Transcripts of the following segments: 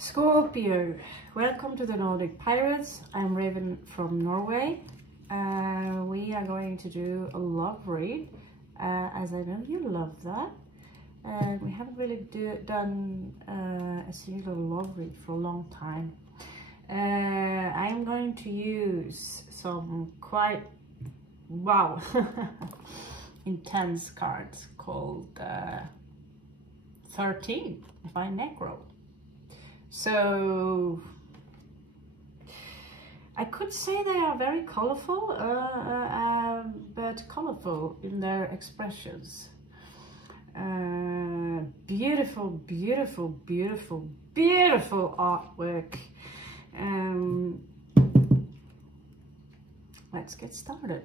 Scorpio, welcome to the Nordic Pirates. I'm Raven from Norway. We are going to do a love read, as I know you love that. We haven't really done a single love read for a long time. I'm going to use some quite, wow, intense cards called 13 by Necro. So I could say they are very colorful, but colorful in their expressions. Beautiful, beautiful, beautiful, beautiful artwork. Let's get started.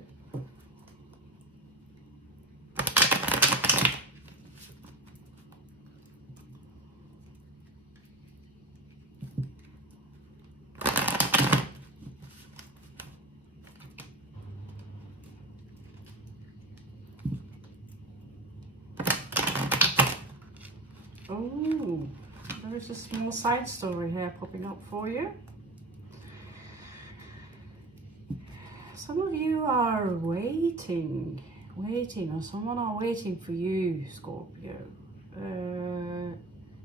Oh, there is a small side story here popping up for you. Some of you are waiting, or someone are waiting for you, Scorpio.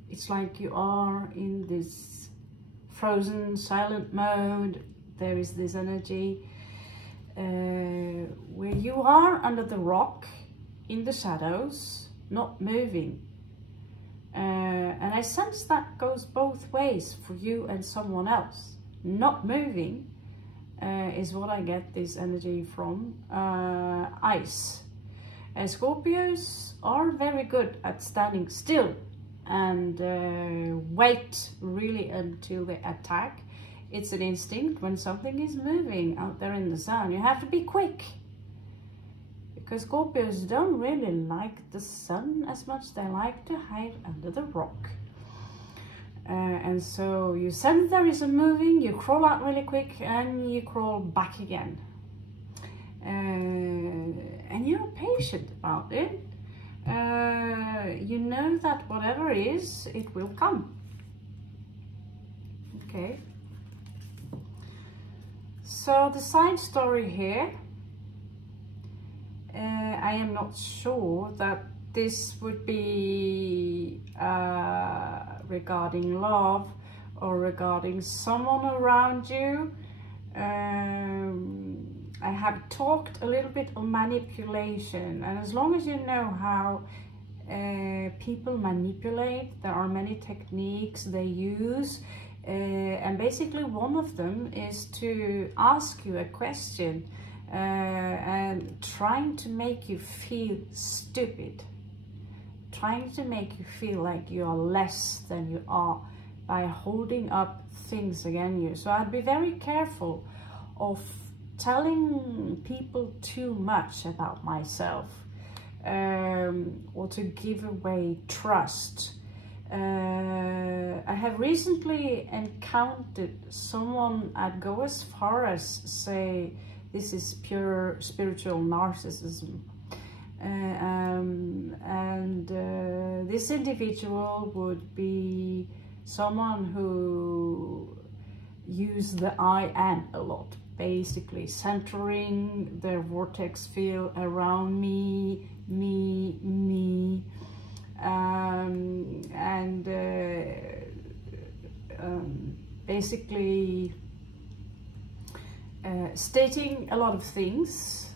It's like you are in this frozen, silent mode. There is this energy where you are under the rock, in the shadows, not moving. And I sense that goes both ways for you and someone else. Not moving is what I get this energy from. Ice. Scorpios are very good at standing still and wait really until they attack. It's an instinct when something is moving out there in the sun. You have to be quick. Because Scorpios don't really like the sun as much. They like to hide under the rock. And so you sense there is a moving, you crawl out really quick and you crawl back again. And you're patient about it. You know that whatever is, it will come. Okay. So the side story here, I am not sure that this would be regarding love or regarding someone around you. I have talked a little bit on manipulation, and as long as you know how people manipulate, there are many techniques they use, and basically one of them is to ask you a question and trying to make you feel stupid, trying to make you feel like you are less than you are by holding up things against you. So I'd be very careful of telling people too much about myself, or to give away trust. I have recently encountered someone I'd go as far as say this is pure spiritual narcissism. This individual would be someone who uses the I am a lot, basically centering their vortex field around me, basically stating a lot of things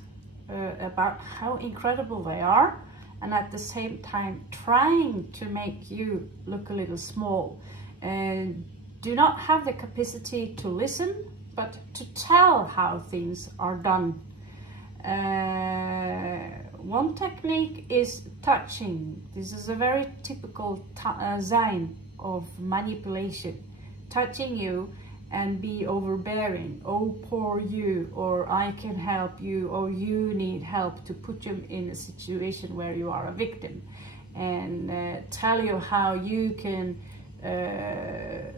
about how incredible they are, and at the same time trying to make you look a little small, and do not have the capacity to listen, but to tell how things are done. One technique is touching. This is a very typical sign of manipulation. Touching you and be overbearing. Oh, poor you, or I can help you, or you need help, to put you in a situation where you are a victim, and tell you how you can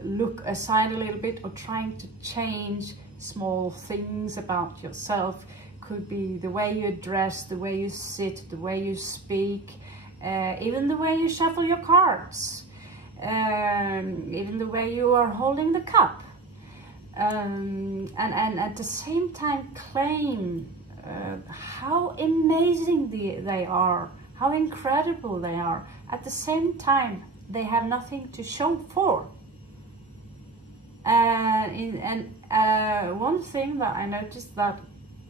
look aside a little bit, or trying to change small things about yourself. Could be the way you dress, the way you sit, the way you speak, even the way you shuffle your cards. even the way you are holding the cup, and at the same time claim how amazing they are, how incredible they are. At the same time, they have nothing to show for. One thing that I noticed that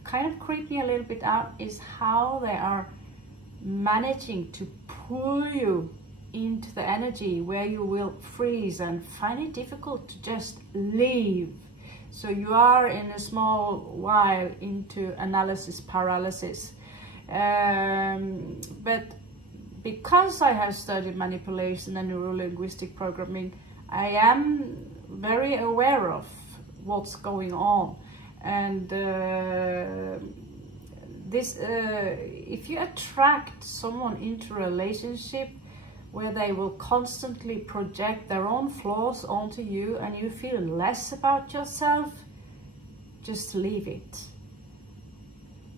kind of creeped me a little bit out is how they are managing to pull you into the energy where you will freeze and find it difficult to just leave. So you are in a small while into analysis paralysis. But because I have studied manipulation and neuro-linguistic programming, I am very aware of what's going on. And if you attract someone into a relationship where they will constantly project their own flaws onto you and you feel less about yourself, just leave it.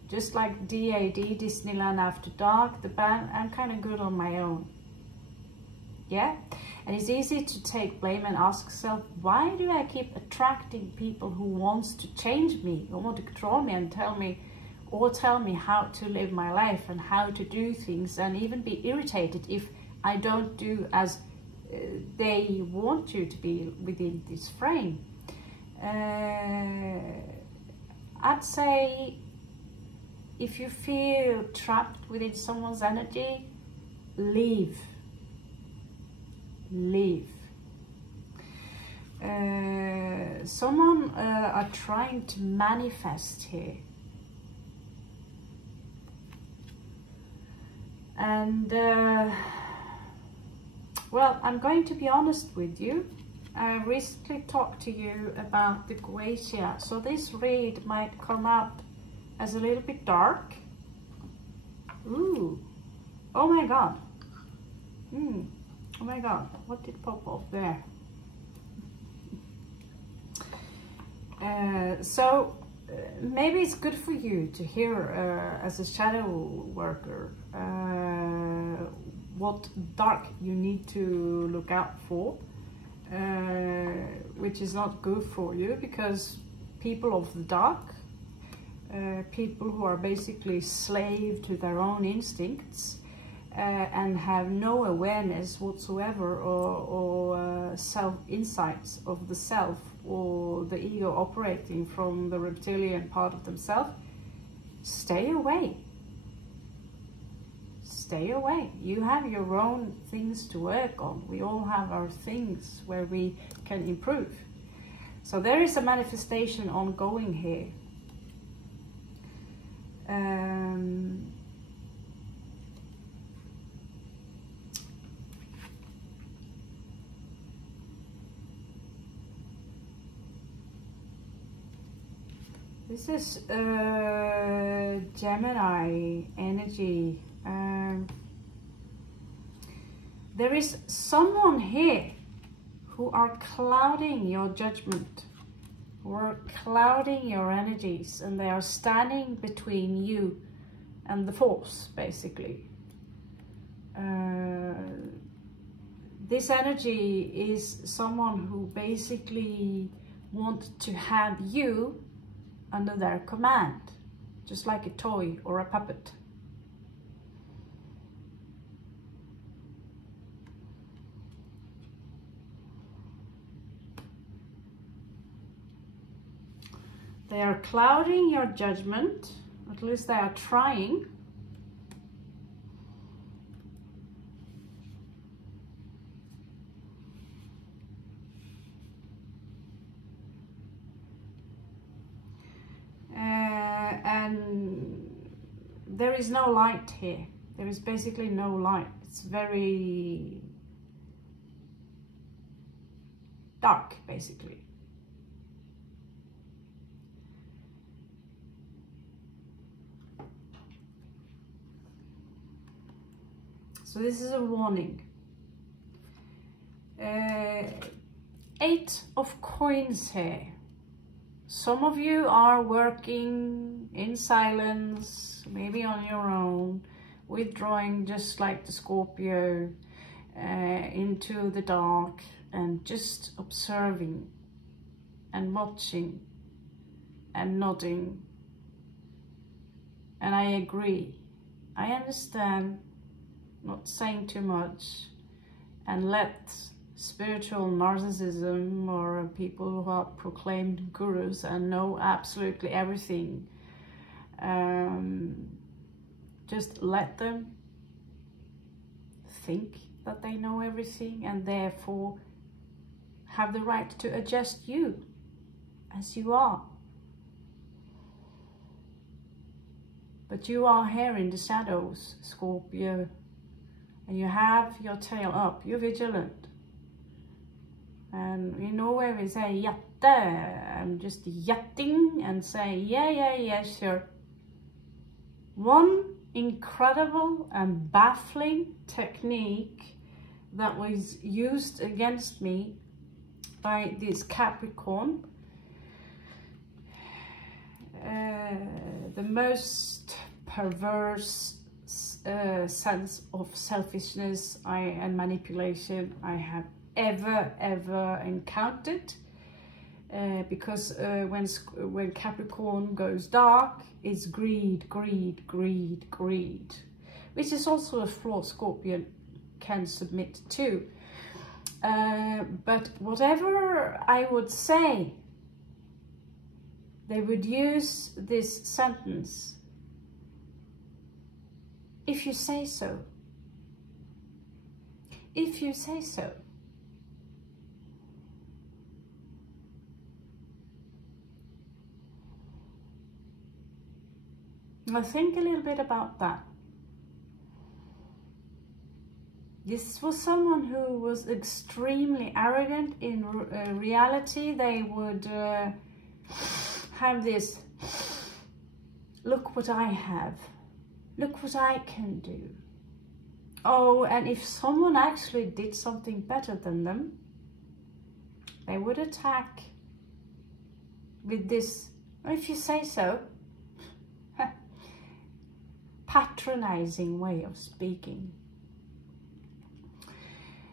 Just like DAD, Disneyland After Dark, the band, I'm kind of good on my own. Yeah? And it's easy to take blame and ask yourself, why do I keep attracting people who wants to change me, who want to control me and tell me how to live my life and how to do things, and even be irritated if I don't do as they want you to be within this frame. I'd say if you feel trapped within someone's energy, leave. Leave. Someone are trying to manifest here. And well, I'm going to be honest with you. I recently talked to you about the beweare, so this read might come out as a little bit dark. Ooh, oh my god. Oh my god, what did pop off there? Maybe it's good for you to hear as a shadow worker what dark you need to look out for, which is not good for you, because people of the dark, people who are basically slave to their own instincts and have no awareness whatsoever or self-insights of the self or the ego operating from the reptilian part of themselves, stay away. Stay away. You have your own things to work on. We all have our things where we can improve. So there is a manifestation ongoing here. This is Gemini energy. There is someone here who are clouding your judgment, who are clouding your energies, and they are standing between you and the force, basically. This energy is someone who basically wants to have you under their command, just like a toy or a puppet. They are clouding your judgment, at least they are trying. And there is no light here. There is basically no light. It's very dark, basically. So this is a warning. 8 of coins here. Some of you are working in silence, maybe on your own, withdrawing just like the Scorpio. into the dark and just observing and watching and nodding. And I agree. I understand, not saying too much, and let spiritual narcissism or people who are proclaimed gurus and know absolutely everything, just let them think that they know everything and therefore have the right to adjust you as you are. But you are here in the shadows, Scorpio, and you have your tail up, you're vigilant. And in Norway we say jatte. I'm just yatting and say yeah, sure. One incredible and baffling technique that was used against me by this Capricorn, the most perverse sense of selfishness and manipulation I have ever encountered, because when Capricorn goes dark, it's greed, which is also a flaw Scorpion can submit to. But whatever I would say, they would use this sentence: if you say so. If you say so. Now think a little bit about that. This was someone who was extremely arrogant. In reality, they would have this, look what I have, look what I can do. Oh, and if someone actually did something better than them, they would attack with this, if you say so, patronizing way of speaking.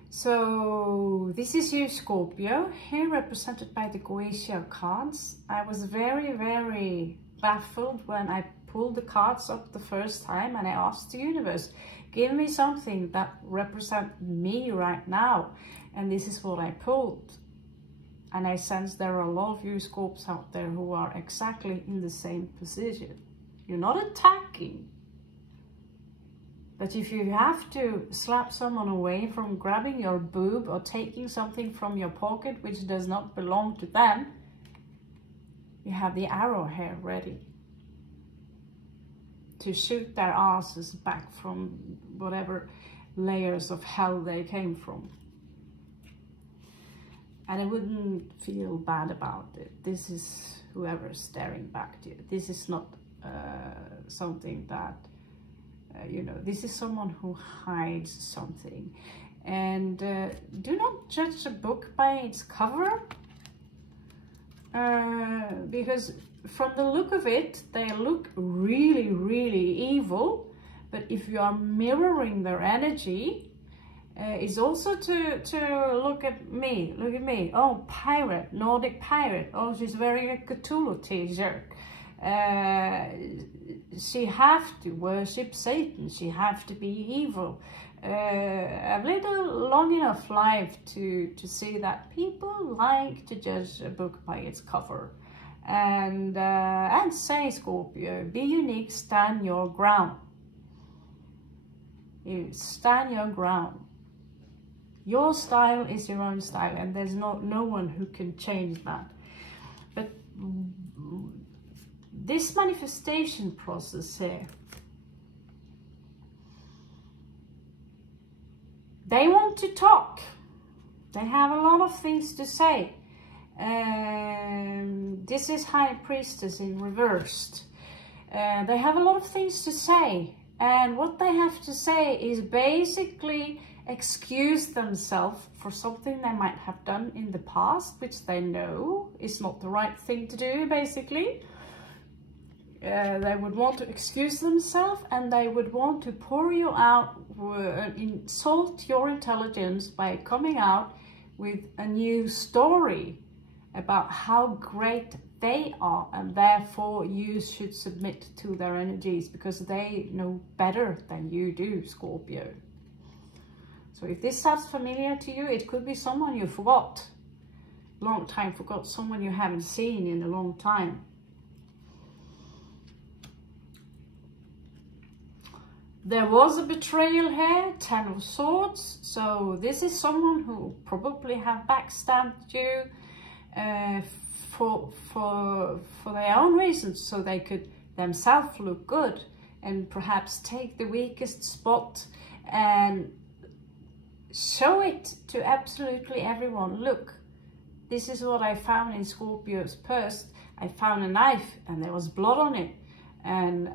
So this is you, Scorpio, here represented by the Goetia cards. I was very baffled when I pulled the cards up the first time, and I asked the universe, give me something that represents me right now. And this is what I pulled. And I sense there are a lot of you Scorps out there who are exactly in the same position. You're not attacking. But if you have to slap someone away from grabbing your boob or taking something from your pocket which does not belong to them, you have the arrow here ready to shoot their asses back from whatever layers of hell they came from. And I wouldn't feel bad about it. This is whoever's staring back to you. This is not something that you know, this is someone who hides something. And do not judge a book by its cover, because from the look of it, they look really evil. But if you are mirroring their energy, it's also to look at me. Look at me. Oh, pirate, Nordic pirate. Oh, she's wearing a Cthulhu t-shirt. She have to worship Satan. She have to be evil. I've lived a long enough life to see that people like to judge a book by its cover. And say, Scorpio, be unique, stand your ground. You stand your ground. Your style is your own style, and there's no one who can change that. But this manifestation process here, they want to talk. They have a lot of things to say. This is High Priestess in reversed. They have a lot of things to say. And what they have to say is basically excuse themselves for something they might have done in the past, which they know is not the right thing to do, basically. They would want to excuse themselves, and they would want to pour you out, insult your intelligence by coming out with a new story about how great they are, and therefore you should submit to their energies because they know better than you do, Scorpio. So if this sounds familiar to you, it could be someone you forgot, long time forgot, someone you haven't seen in a long time. There was a betrayal here, 10 of Swords, so this is someone who probably have backstabbed you for their own reasons, so they could themselves look good and perhaps take the weakest spot and show it to absolutely everyone. Look, this is what I found in Scorpio's purse. I found a knife and there was blood on it, and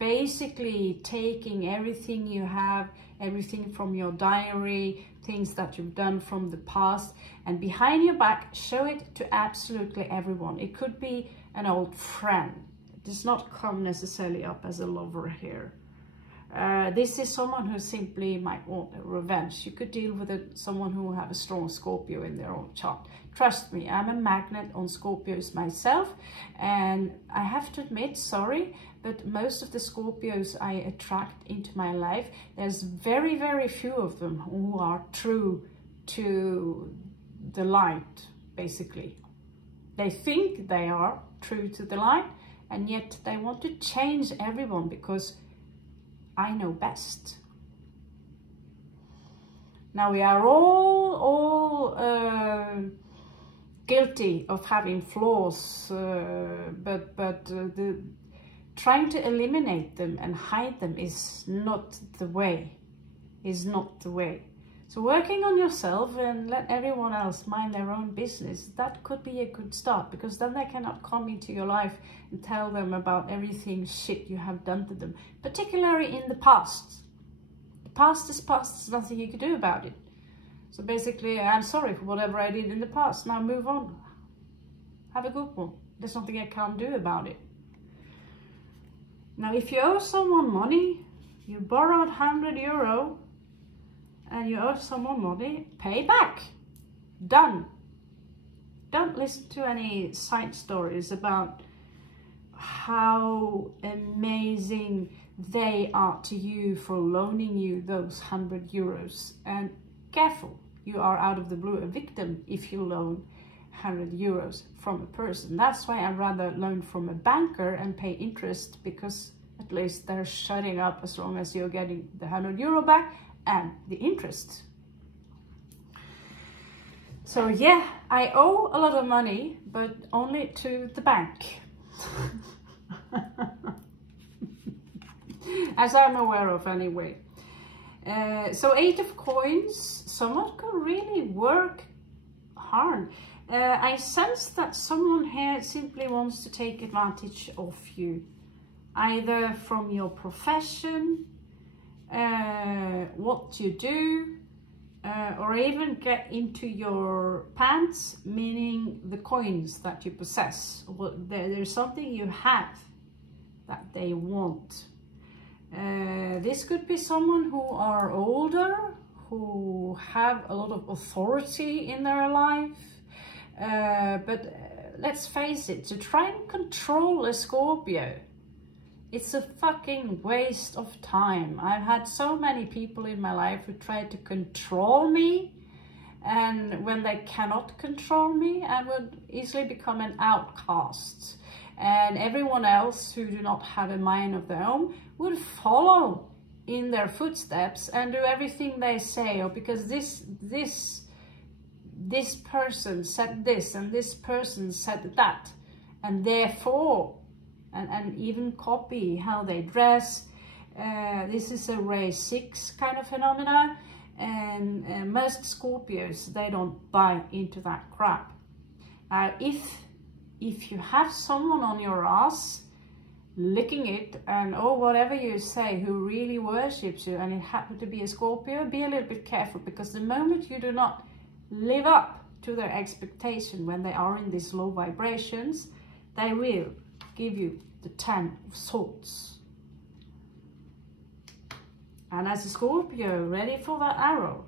basically taking everything you have, everything from your diary, things that you've done from the past, and behind your back show it to absolutely everyone. It could be an old friend. It does not come necessarily up as a lover here. This is someone who simply might want a revenge. You could deal with someone who have a strong Scorpio in their own chart. Trust me, I'm a magnet on Scorpios myself, and I have to admit, sorry, but most of the Scorpios I attract into my life, there's very, very few of them who are true to the light, basically. They think they are true to the light, and yet they want to change everyone because I know best. Now we are all guilty of having flaws, but trying to eliminate them and hide them is not the way. So working on yourself and let everyone else mind their own business, that could be a good start, because then they cannot come into your life and tell them about everything shit you have done to them, particularly in the past. The past is past, there's nothing you can do about it. So basically, I'm sorry for whatever I did in the past, now move on. Have a good one. There's nothing I can't do about it. Now, if you owe someone money, you borrowed €100 and you owe someone money, pay back. Done. Don't listen to any side stories about how amazing they are to you for loaning you those €100. And careful, you are out of the blue a victim if you loan €100 from a person. That's why I'd rather loan from a banker and pay interest, because at least they're shutting up as long as you're getting the €100 back and the interest. So yeah, I owe a lot of money, but only to the bank. As I'm aware of anyway. So 8 of Coins, someone could really work hard. I sense that someone here simply wants to take advantage of you, either from your profession, what you do, or even get into your pants, meaning the coins that you possess. There's something you have that they want. This could be someone who are older, who have a lot of authority in their life. But let's face it, to try and control a Scorpio, it's a fucking waste of time. I've had so many people in my life who try to control me, and when they cannot control me, I would easily become an outcast. And everyone else who do not have a mind of their own would follow in their footsteps and do everything they say, or because this person said this and this person said that, and therefore, and even copy how they dress. This is a race 6 kind of phenomena, and most Scorpios, they don't buy into that crap. If you have someone on your ass licking it, and or whatever you say, who really worships you, and it happened to be a Scorpio, be a little bit careful, because the moment you do not live up to their expectation when they are in these low vibrations, they will give you the 10 of Swords. And as a Scorpio, ready for that arrow,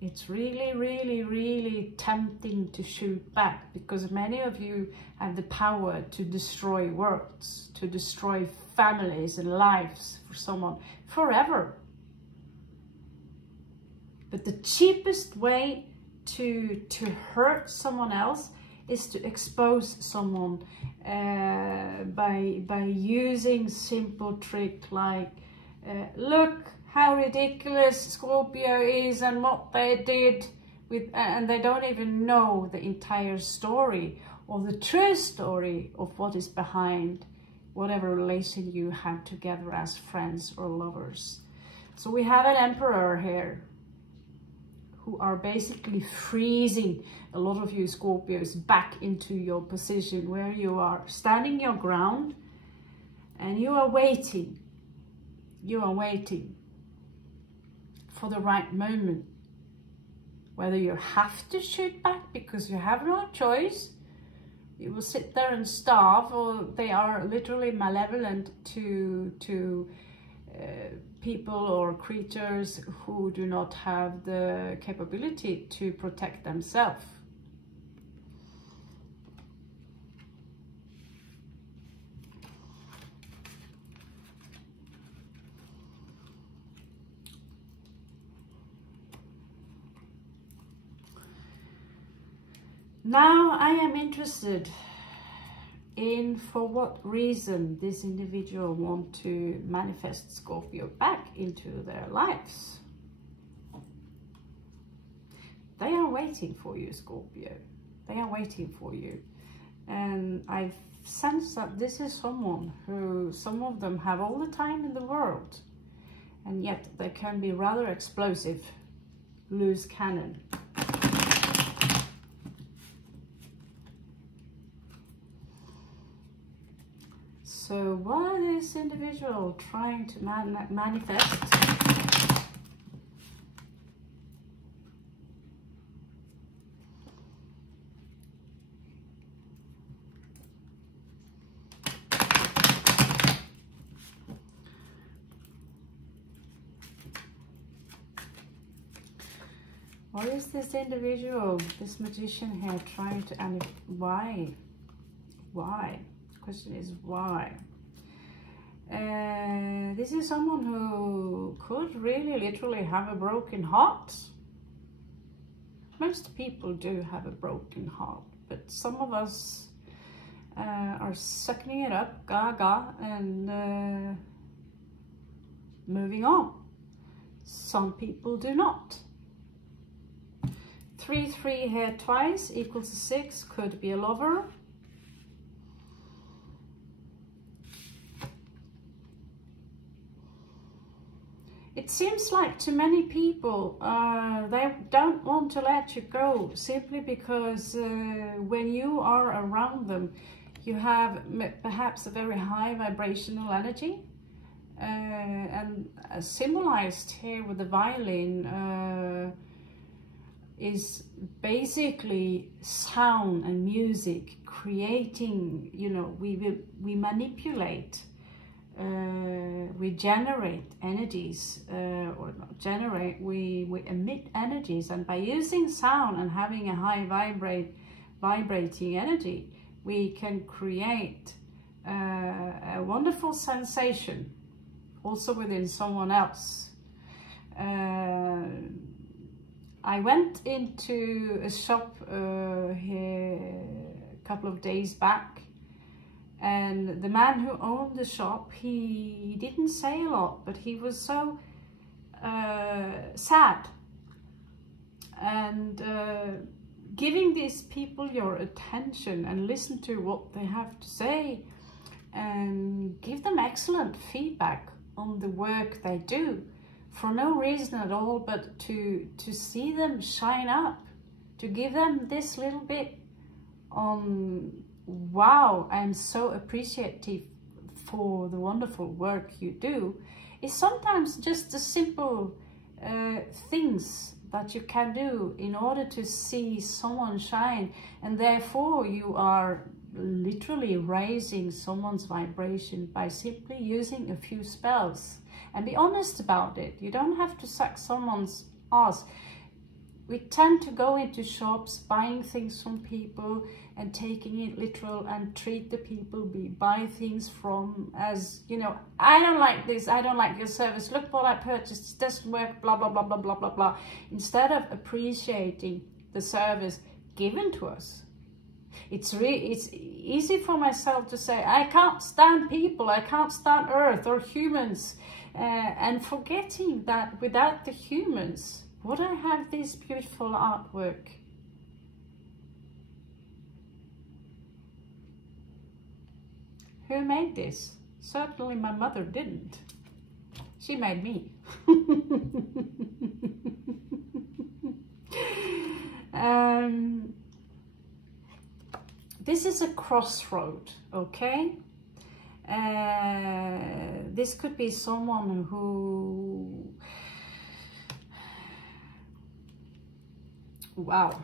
it's really, really, really tempting to shoot back, because many of you have the power to destroy worlds, to destroy families and lives for someone forever. But the cheapest way to hurt someone else is to expose someone by using simple trick like, look how ridiculous Scorpio is and what they did with, and they don't even know the entire story or the true story of what is behind whatever relation you have together as friends or lovers. So we have an Emperor here who are basically freezing a lot of you Scorpios back into your position where you are standing your ground and you are waiting. You are waiting for the right moment. Whether you have to shoot back because you have no choice, you will sit there and starve, or they are literally malevolent to people or creatures who do not have the capability to protect themselves. Now I am interested in for what reason this individual want to manifest Scorpio back into their lives. They are waiting for you, Scorpio. They are waiting for you. And I sense that this is someone who, some of them have all the time in the world, and yet they can be rather explosive, loose cannon. So what is this individual trying to manifest? What is this individual, this magician here, trying to, and why? Why? Question is why. This is someone who could really literally have a broken heart. Most people do have a broken heart, but some of us are sucking it up, gaga, and moving on. Some people do not. 3-3 here twice equals 6, could be a lover. It seems like to many people, they don't want to let you go simply because when you are around them, you have perhaps a very high vibrational energy. And symbolized here with the violin is basically sound and music, creating, you know, we manipulate. We generate energies, or not generate, we emit energies, and by using sound and having a high vibrating energy, we can create a wonderful sensation also within someone else. I went into a shop here a couple of days back, and the man who owned the shop, he didn't say a lot, but he was so sad. And giving these people your attention and listen to what they have to say and give them excellent feedback on the work they do for no reason at all, but to see them shine up, to give them this little bit on, wow, I'm so appreciative for the wonderful work you do, is sometimes just the simple things that you can do in order to see someone shine, and therefore you are literally raising someone's vibration by simply using a few spells. And be honest about it. You don't have to suck someone's ass. We tend to go into shops buying things from people and taking it literal and treat the people we buy things from as, you know, I don't like this, I don't like your service, look what I purchased, it doesn't work, blah, blah, blah, blah, blah, blah, blah. Instead of appreciating the service given to us. It's easy for myself to say, I can't stand people, I can't stand earth or humans, and forgetting that without the humans, would I have this beautiful artwork? Who made this? Certainly my mother didn't. She made me. This is a crossroad, okay? This could be someone who... Wow,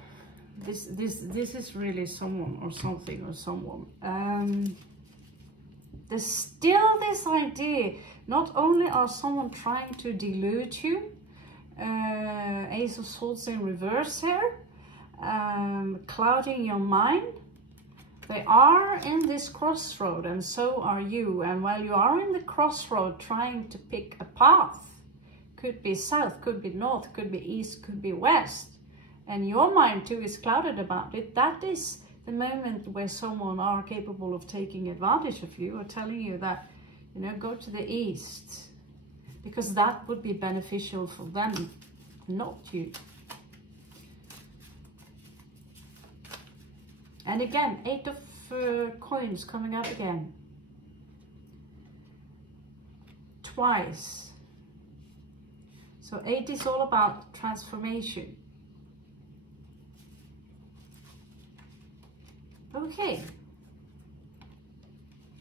this is really someone or something or someone. There's still this idea, not only are someone trying to delude you, Ace of Swords in reverse here, clouding your mind. They are in this crossroad, and so are you. And while you are in the crossroad trying to pick a path, could be south, could be north, could be east, could be west, and your mind too is clouded about it, that is the moment where someone are capable of taking advantage of you or telling you that, you know, go to the east, because that would be beneficial for them, not you. And again, 8 of coins coming up again. Twice. So 8 is all about transformation. Okay.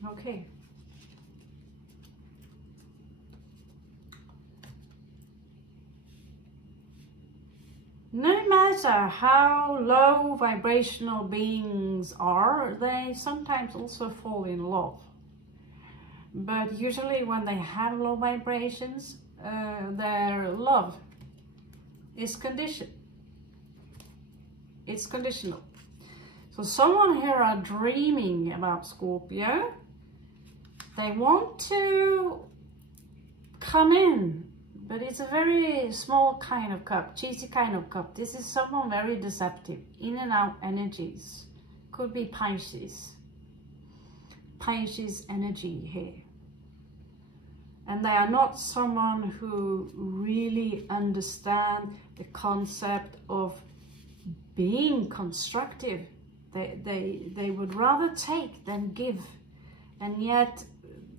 Okay. No matter how low vibrational beings are, they sometimes also fall in love. But usually when they have low vibrations, their love is conditioned. It's conditional. So someone here are dreaming about Scorpio. They want to come in, but it's a very small kind of cup, cheesy kind of cup. This is someone very deceptive, in and out energies. Could be Pisces. Pisces energy here. And they are not someone who really understand the concept of being constructive. They would rather take than give. And yet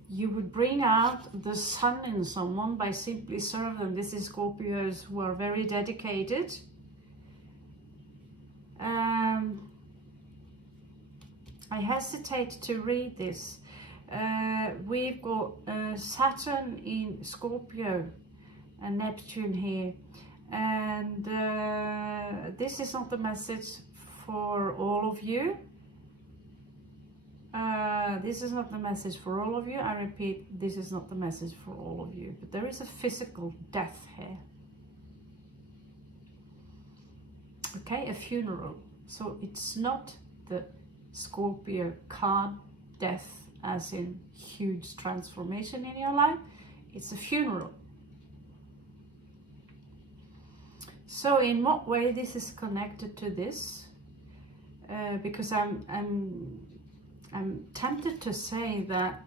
you would bring out the sun in someone by simply serving them. This is Scorpios who are very dedicated. I hesitate to read this. We've got Saturn in Scorpio and Neptune here. And this is not the message for all of you. This is not the message for all of you. I repeat, this is not the message for all of you. But there is a physical death here. Okay, a funeral. So it's not the Scorpio card death as in huge transformation in your life. It's a funeral. So in what way this is connected to this? Because I'm tempted to say that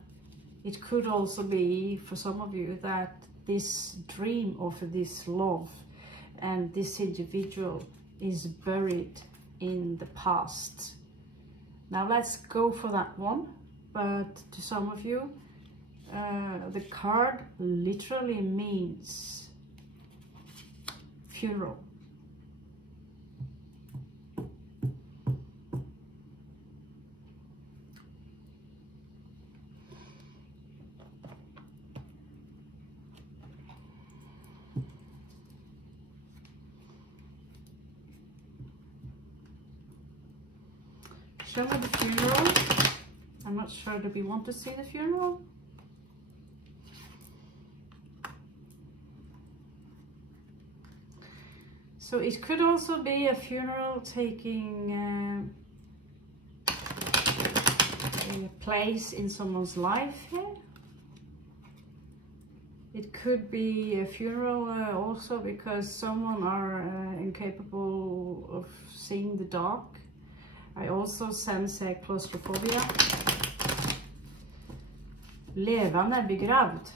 it could also be for some of you that this dream of this love and this individual is buried in the past. Now let's go for that one. But to some of you, the card literally means funeral. Show me the funeral. I'm not sure, do we want to see the funeral? So it could also be a funeral taking a place in someone's life here. It could be a funeral also because someone are incapable of seeing the dark. I also sense a claustrophobia. Levande begravd.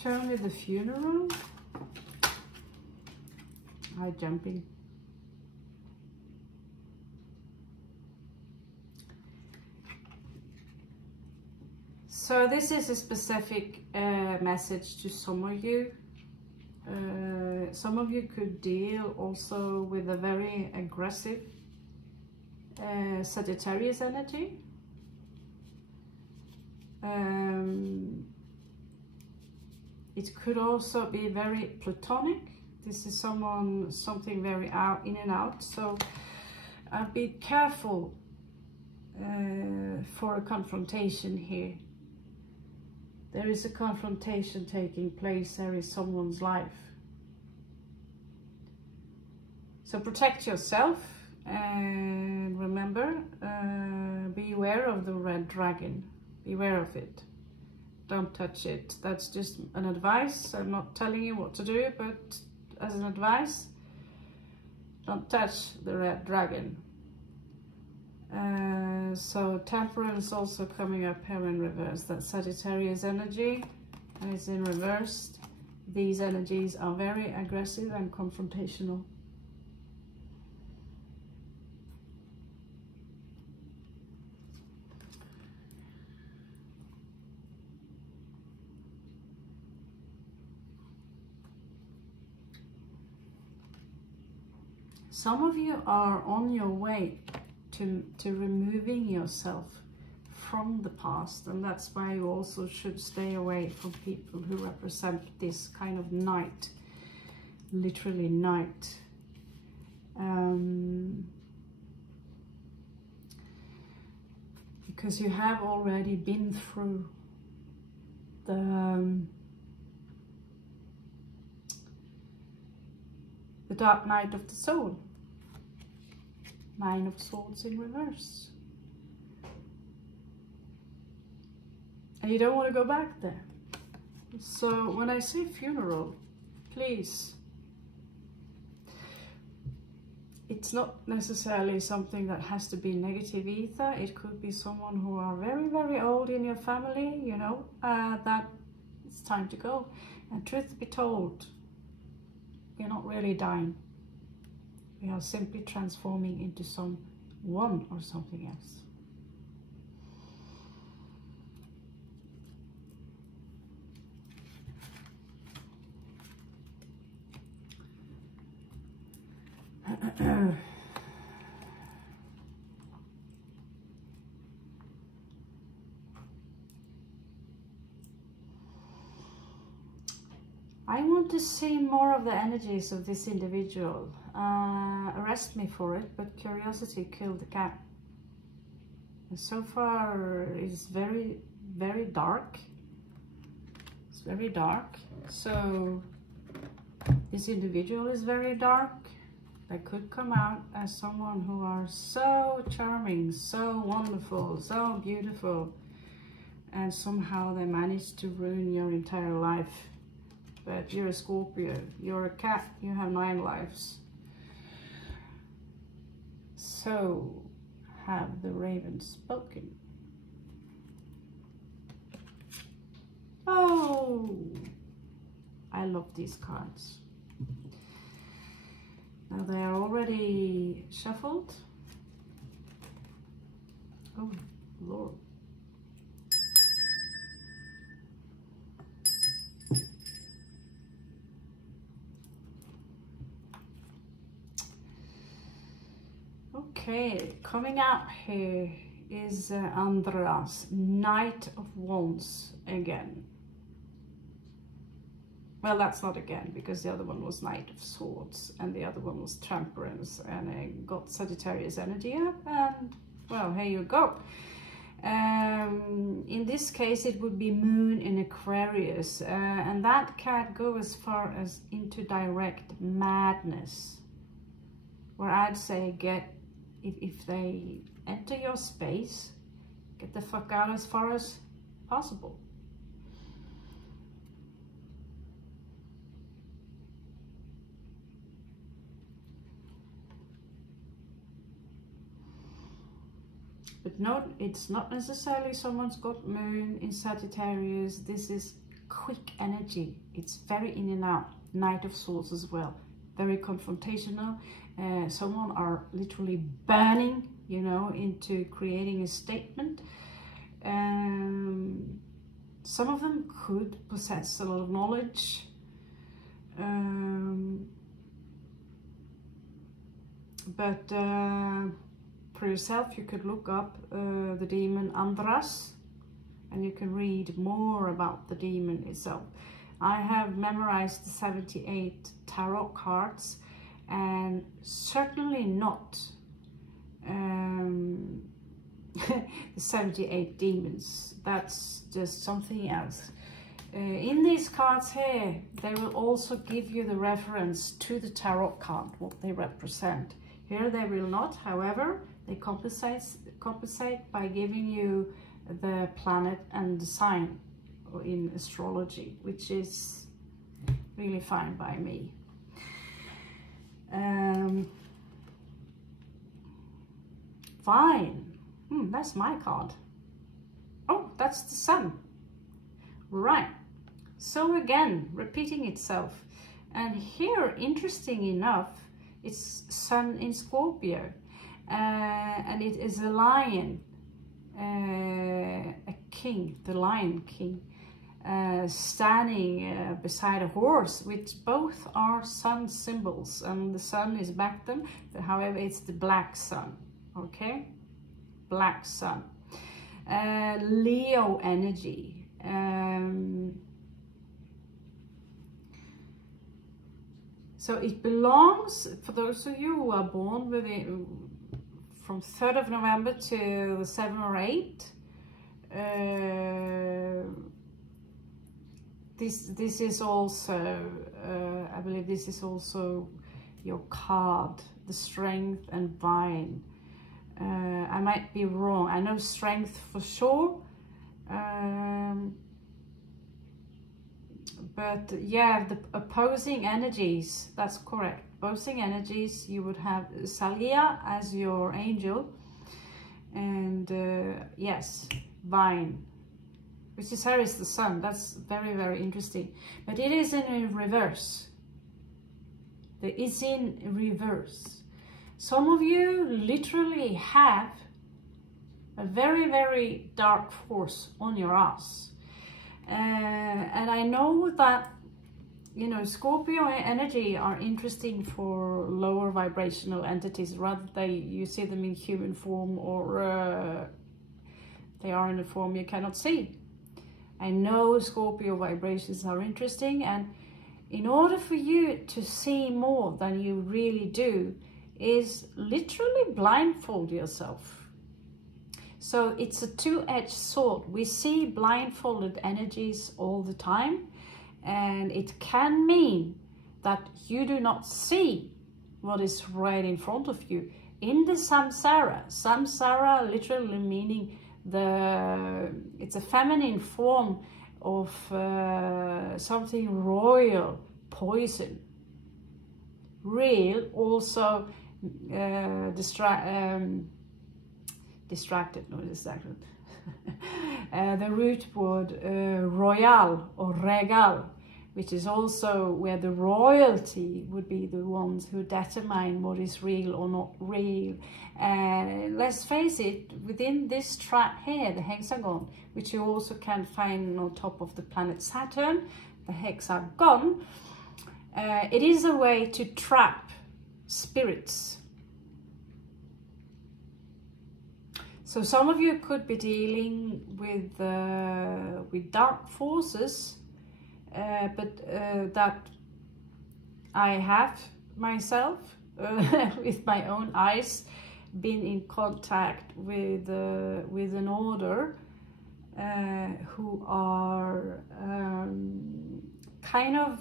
Show me the funeral. I'm jumping. So this is a specific message to some of you. Some of you could deal also with a very aggressive Sagittarius energy. It could also be very platonic. This is something very out, in and out. So be careful for a confrontation here. There is a confrontation taking place there in someone's life. So protect yourself and remember, beware of the red dragon. Beware of it. Don't touch it. That's just an advice. I'm not telling you what to do, but as an advice, don't touch the red dragon. So temperance also coming up here in reverse. That Sagittarius energy is in reversed. These energies are very aggressive and confrontational. Some of you are on your way to removing yourself from the past, and that's why you also should stay away from people who represent this kind of night, literally night. Because you have already been through the dark night of the soul. Nine of Swords in reverse. And you don't want to go back there. So when I say funeral, please, it's not necessarily something that has to be negative either. It could be someone who are very, very old in your family, you know, that it's time to go. And truth be told, we're not really dying. We are simply transforming into someone or something else. I want to see more of the energies of this individual. Arrest me for it, but curiosity killed the cat. And so far it's very, very dark. It's very dark. So this individual is very dark. They could come out as someone who are so charming, so wonderful, so beautiful, and somehow they managed to ruin your entire life. But you're a Scorpio, you're a cat, you have 9 lives. So, have the raven spoken? Oh, I love these cards. Now they are already shuffled. Oh, Lord. Okay, coming out here is Andreas, Knight of Wands again. Well, that's not again, because the other one was Knight of Swords and the other one was Temperance, and I got Sagittarius energy up, and well, here you go. In this case it would be Moon in Aquarius, and that can go as far as into direct madness, where I'd say if they enter your space, get the fuck out as far as possible. But no, it's not necessarily someone's got Moon in Sagittarius. This is quick energy. It's very in and out. Knight of Swords as well. Very confrontational. Someone are literally burning, you know, into creating a statement. Some of them could possess a lot of knowledge. For yourself, you could look up the demon Andras, and you can read more about the demon itself. I have memorized the 78 tarot cards, and certainly not the 78 demons. That's just something else. In these cards here, they will also give you the reference to the tarot card, what they represent. Here they will not, however, they compensate by giving you the planet and the sign in astrology, which is really fine by me. Fine. That's my card. Oh, that's the Sun. Right. So again, repeating itself. And here, interesting enough, it's Sun in Scorpio. And it is a lion, a king, the Lion King, standing beside a horse, which both are sun symbols, and the sun is back them. However, it's the black sun, okay? Black sun. Leo energy. So it belongs, for those of you who are born from 3rd of November to the 7th or 8th, this is also, I believe this is also your card, the Strength and Vine. I might be wrong. I know Strength for sure. But yeah, the opposing energies, that's correct. Opposing energies, you would have Salia as your angel. And yes, Vine, which is Aries the Sun. That's very, very interesting. But it is in reverse. It is in reverse. Some of you literally have a very, very dark force on your ass. And I know that, you know, Scorpio energy are interesting for lower vibrational entities, rather you see them in human form, or they are in a form you cannot see. I know Scorpio vibrations are interesting, and in order for you to see more than you really do, is literally blindfold yourself. So it's a two-edged sword. We see blindfolded energies all the time, and it can mean that you do not see what is right in front of you. In the samsara literally meaning it's a feminine form of something royal, poison. Real, also distracted, no, distracted. The root word royal or regal, which is also where the royalty would be the ones who determine what is real or not real. Let's face it, within this trap here, the hexagon, which you also can find on top of the planet Saturn, the hexagon, it is a way to trap spirits. So some of you could be dealing with dark forces, but that I have myself with my own eyes been in contact with an order who are kind of,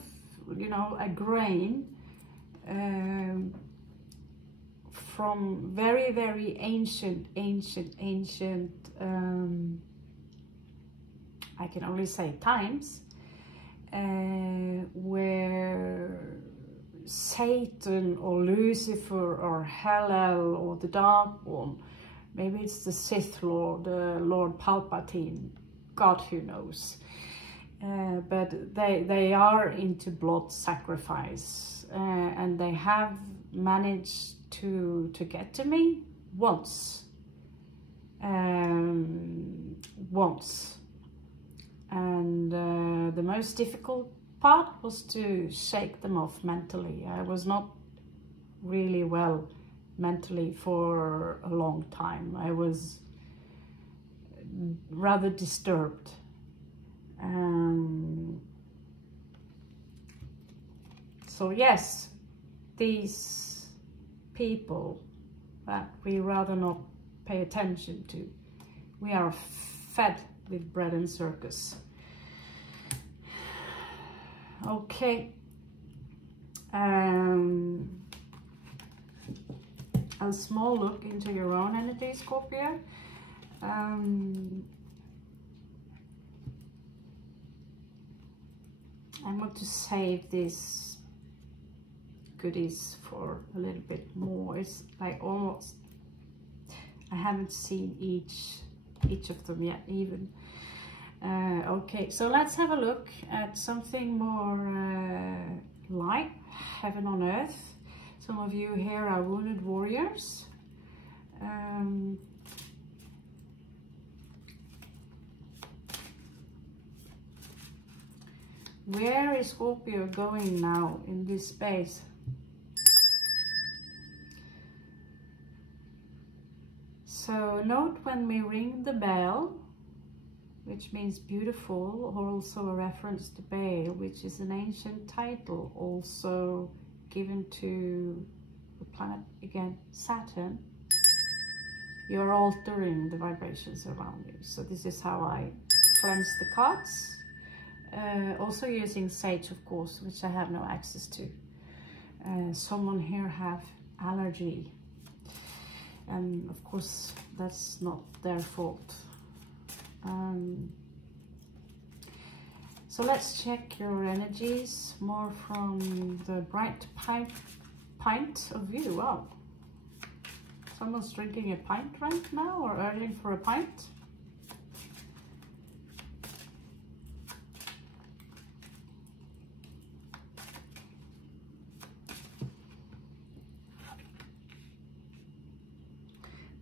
you know, a grain from very, very ancient, I can only say times, where Satan or Lucifer or Hell or the Dark One, maybe it's the Sith Lord, Lord Palpatine, God who knows, but they are into blood sacrifice, and they have managed to get to me once, and the most difficult part was to shake them off mentally. I was not really well mentally for a long time. I was rather disturbed. So yes, these people that we rather not pay attention to, we are fed with bread and circus. Okay, a small look into your own energy, Scorpio. I want to save these goodies for a little bit more. It's like almost, I haven't seen each of them yet even. Okay, so let's have a look at something more light, heaven on earth. Some of you here are wounded warriors. Where is Scorpio going now in this space? So note when we ring the bell, which means beautiful, or also a reference to Baal, which is an ancient title also given to the planet, again, Saturn. You're altering the vibrations around you. So this is how I cleanse the cards. Also using sage, of course, which I have no access to. Someone here have allergy. And of course, that's not their fault. So let's check your energies more from the bright pint of view. Wow, someone's drinking a pint right now, or urging for a pint.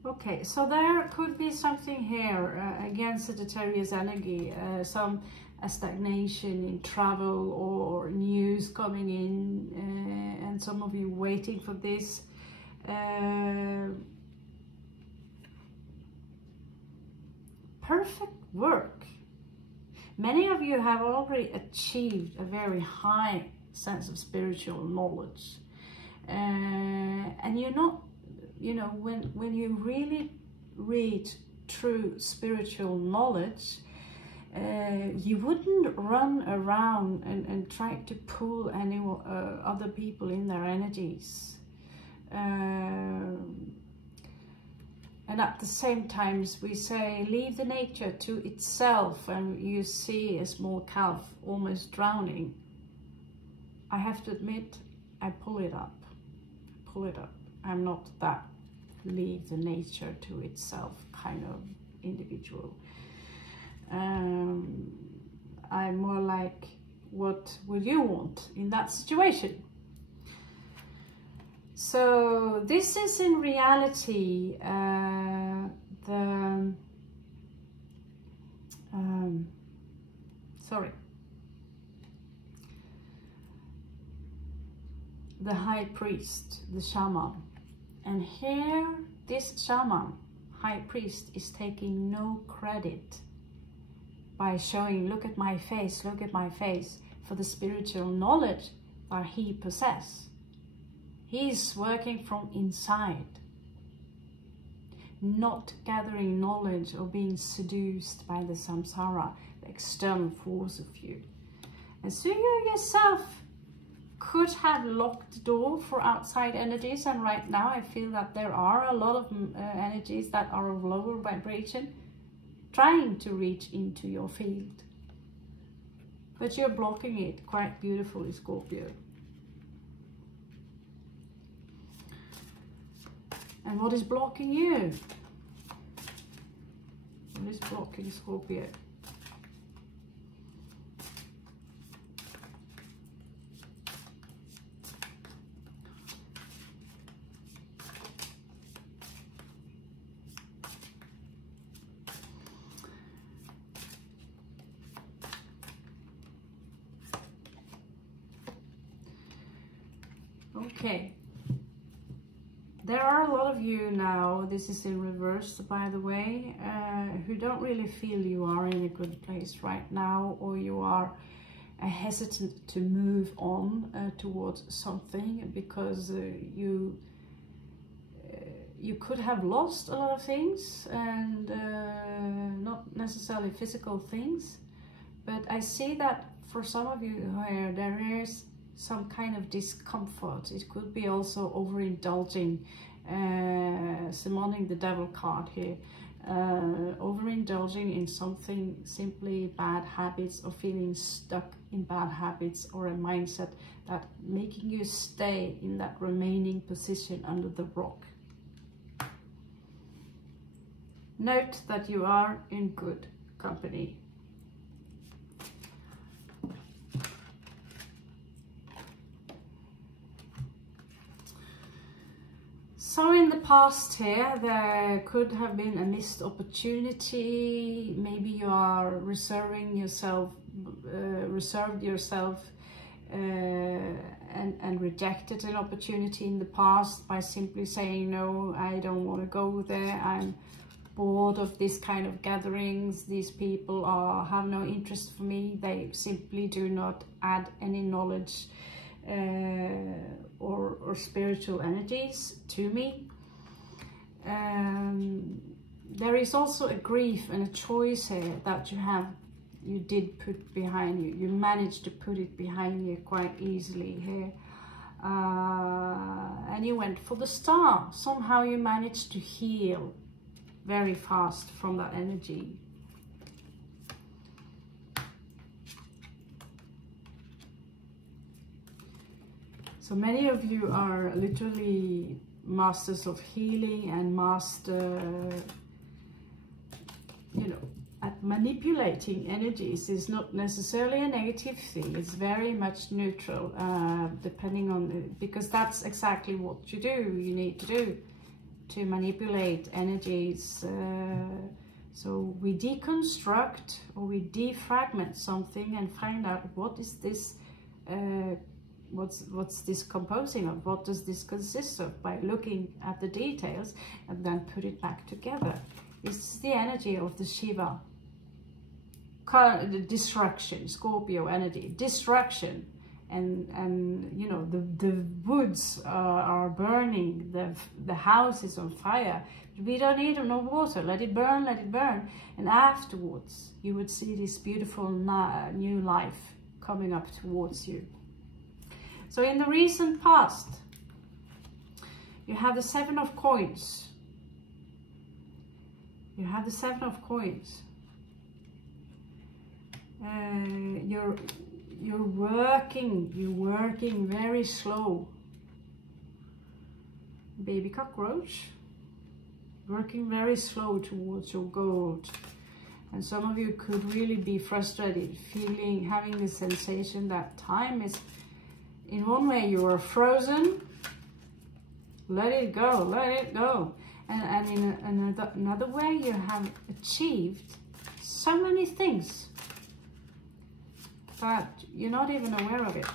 Okay, so there could be something here again, Sagittarius energy, some stagnation in travel or news coming in, and some of you waiting for this. Perfect work. Many of you have already achieved a very high sense of spiritual knowledge, and you're not, you know, when you really reach true spiritual knowledge, you wouldn't run around and try to pull any other people in their energies. And at the same time, we say, leave the nature to itself, and you see a small calf almost drowning. I have to admit, I pull it up. I'm not that leave the nature to itself kind of individual. I'm more like, what would you want in that situation? So this is in reality the high priest, the shaman. And here, this shaman high priest is taking no credit by showing, look at my face, for the spiritual knowledge that he possesses. He's working from inside, not gathering knowledge or being seduced by the samsara, the external force of you. And so you yourself could have locked the door for outside energies, and right now I feel that there are a lot of energies that are of lower vibration trying to reach into your field. But you're blocking it quite beautifully, Scorpio. And what is blocking you? What is blocking Scorpio? Okay. There are a lot of you now, this is in reverse by the way, who don't really feel you are in a good place right now, or you are hesitant to move on towards something because you could have lost a lot of things, and not necessarily physical things, but I see that for some of you here there is some kind of discomfort. It could be also overindulging, summoning the devil card here, overindulging in something, simply bad habits, or feeling stuck in bad habits, or a mindset that making you stay in that remaining position under the rock. Note that you are in good company. So in the past here, there could have been a missed opportunity. Maybe you are reserved yourself and rejected an opportunity in the past by simply saying, no, I don't want to go there. I'm bored of this kind of gatherings. These people have no interest for me. They simply do not add any knowledge or spiritual energies to me. There is also a grief and a choice here that you did put behind you. You managed to put it behind you quite easily here. And you went for the star. Somehow you managed to heal very fast from that energy. So many of you are literally masters of healing and master, at manipulating energies. Is not necessarily a negative thing. It's very much neutral, depending on, because that's exactly what you do. You need to do to manipulate energies. So we deconstruct or we defragment something and find out what is this. What's this composing of? What does this consist of? By looking at the details and then put it back together. This is the energy of the Shiva. The destruction, Scorpio energy, destruction, and the woods are burning, the house is on fire. We don't need no water. Let it burn, let it burn. And afterwards, you would see this beautiful new life coming up towards you. So in the recent past, you have the 7 of coins. You have the 7 of coins. You're working very slow. Baby cockroach. Working very slow towards your goal. And some of you could really be frustrated, having the sensation that time is, in one way you are frozen. Let it go, let it go. And in another way you have achieved so many things that you're not even aware of it.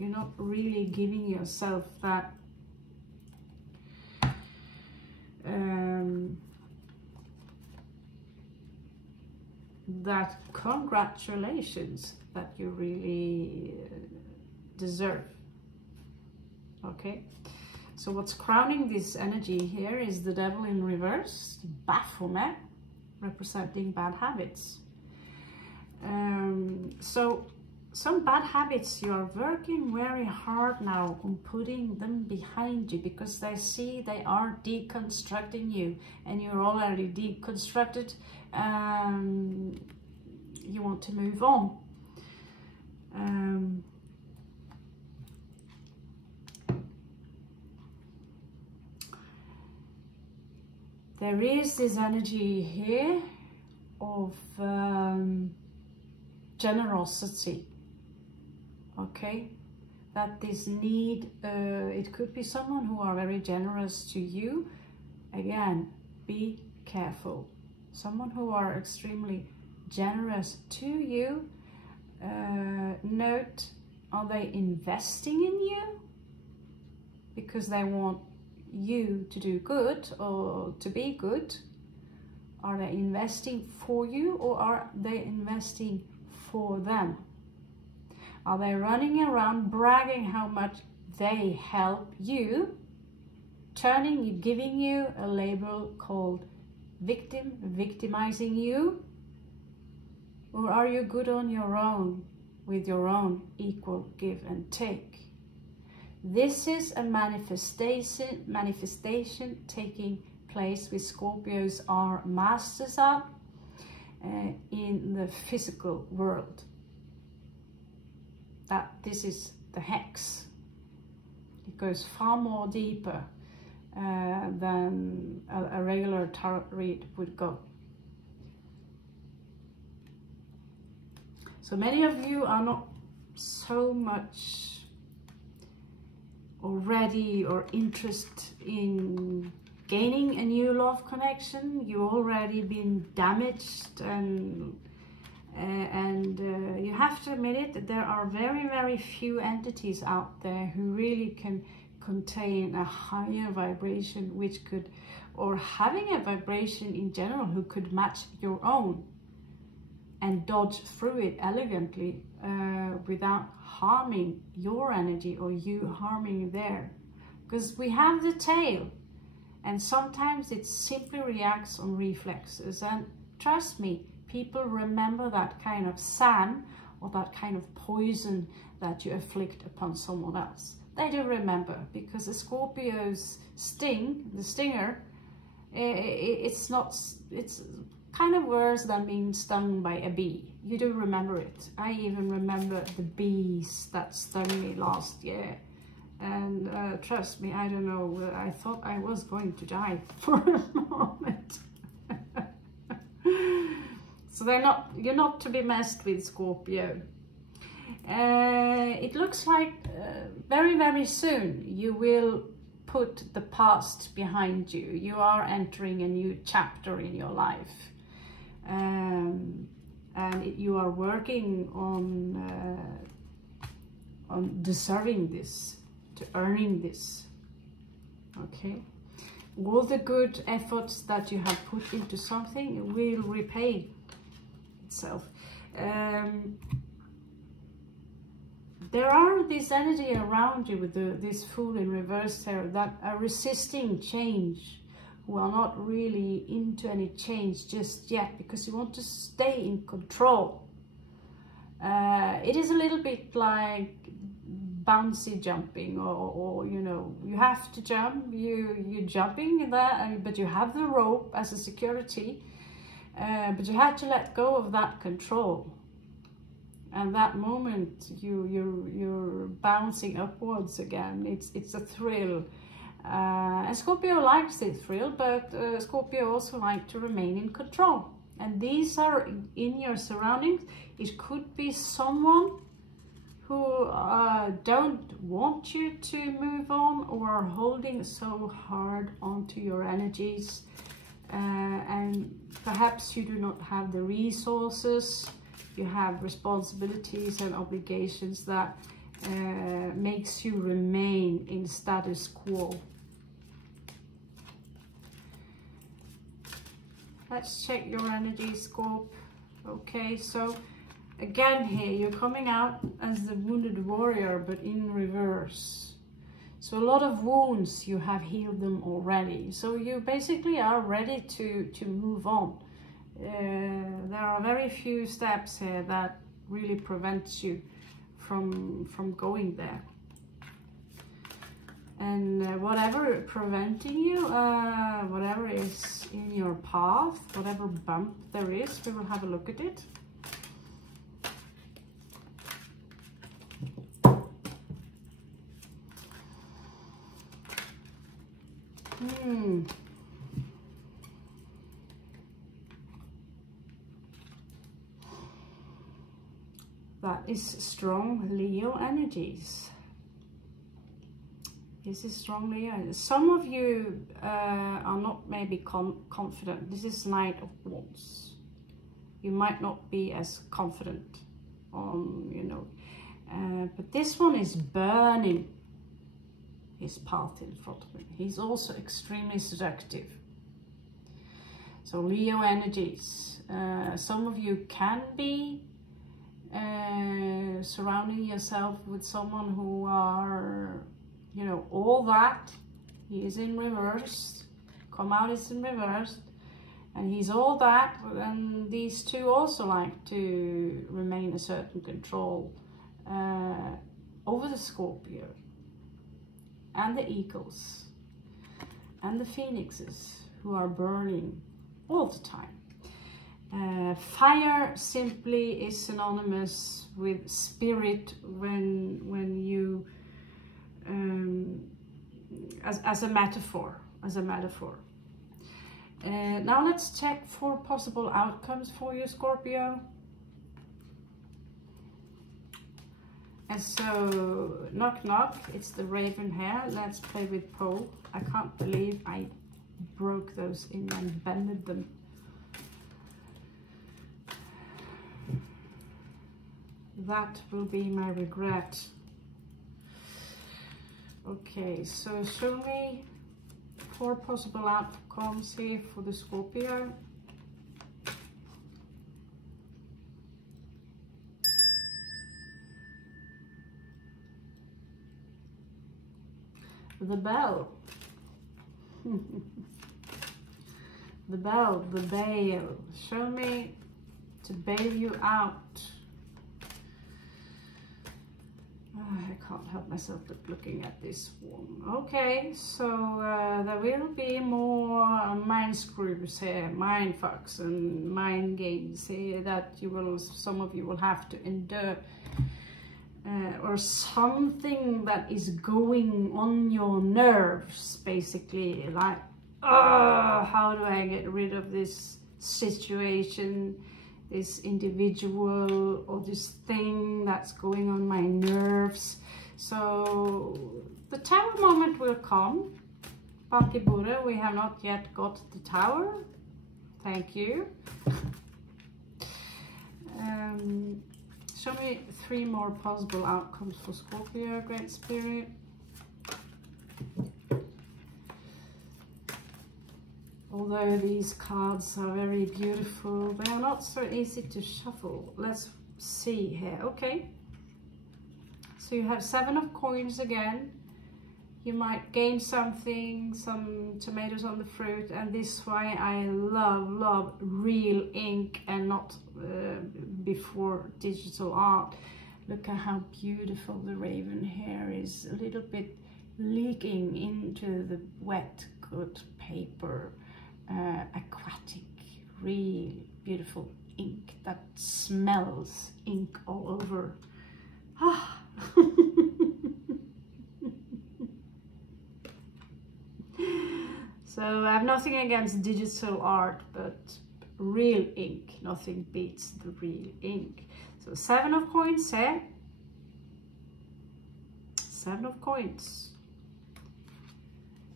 You're not really giving yourself that that congratulations, that you really deserve. Okay, so what's crowning this energy here is the devil in reverse, Baphomet, representing bad habits. So some bad habits, you are working very hard now on putting them behind you, because they see they are deconstructing you, and you're already deconstructed. You want to move on. There is this energy here of generosity, okay, that this need, it could be someone who are very generous to you. Again, be careful. Someone who are extremely generous to you, note, are they investing in you because they want you to do good or to be good? Are they investing for you, or are they investing for them? Are they running around bragging how much they help you, giving you a label called victim, victimizing you? Or are you good on your own with your own equal give and take? This is a manifestation taking place with Scorpios are masters of in the physical world. That this is the hex. It goes far more deeper than a regular tarot read would go. So many of you are not so much already or interested in gaining a new love connection. You've already been damaged, and you have to admit it, that there are very, very few entities out there who really can contain a higher vibration, which could, or having a vibration in general, who could match your own and dodge through it elegantly without harming your energy or you harming their. Because we have the tail, and sometimes it simply reacts on reflexes, and trust me, people remember that kind of sand or that kind of poison that you afflict upon someone else. They do remember, because a Scorpio's sting, the stinger, it's kind of worse than being stung by a bee. You do remember it. I even remember the bees that stung me last year. And trust me, I don't know, I thought I was going to die for a moment. So you're not to be messed with, Scorpio. It looks like very, very soon you will put the past behind you. You are entering a new chapter in your life. And you are working on deserving this, to earning this. Okay, all the good efforts that you have put into something will repay itself. There are this energy around you with this Fool in reverse there that are resisting change, who are not really into any change just yet, because you want to stay in control. It is a little bit like bouncy jumping, or you know, you have to jump, you're jumping in that, but you have the rope as a security, but you have to let go of that control. And that moment you're bouncing upwards again. It's a thrill. And Scorpio likes the thrill, but Scorpio also likes to remain in control. And these are in your surroundings. It could be someone who don't want you to move on, or are holding so hard onto your energies. And perhaps you do not have the resources. You have responsibilities and obligations that makes you remain in status quo. Let's check your energy, Scorp. Okay, so again here, you're coming out as the wounded warrior, but in reverse. So a lot of wounds, you have healed them already. So you basically are ready to move on. There are very few steps here that really prevents you from going there. And whatever preventing you, whatever is in your path, whatever bump there is, we will have a look at it. That is strong Leo energies. This is strong Leo. Some of you are not maybe confident. This is Knight of Wands. You might not be as confident on, you know, but this one is burning his path in front of him. He's also extremely seductive. So Leo energies. Some of you can be surrounding yourself with someone who are, you know, all that. He is in reverse. Come out is in reverse. And he's all that. And these two also like to remain a certain control over the Scorpio. And the eagles. And the phoenixes who are burning all the time. Fire simply is synonymous with spirit when you as a metaphor. Now let's check for possible outcomes for you, Scorpio. And so, knock knock, it's the Raven here. Let's play with pole. I can't believe I broke those in and bended them. That will be my regret. Okay, so show me 4 possible outcomes here for the Scorpio. The bell. The bell, the bail. Show me to bail you out. I can't help myself but looking at this one. Okay, so there will be more mind screws here, mind fucks and mind games here that you will, some of you will have to endure. Or something that is going on your nerves, basically, like, oh, how do I get rid of this situation, this individual, or this thing that's going on my nerves. So the tower moment will come. Balki Buddha, we have not yet got the tower. Thank you. Show me 3 more possible outcomes for Scorpio, Great Spirit. Although these cards are very beautiful, they are not so easy to shuffle. Let's see here. Okay. So you have 7 of coins again. You might gain something, some tomatoes on the fruit, and this is why I love real ink and not before digital art. Look at how beautiful the raven hair is, a little bit leaking into the wet good paper. Aquatic, real beautiful ink that smells ink all over. Ah. So I have nothing against digital art, but real ink, nothing beats the real ink. So 7 of coins here. 7 of coins.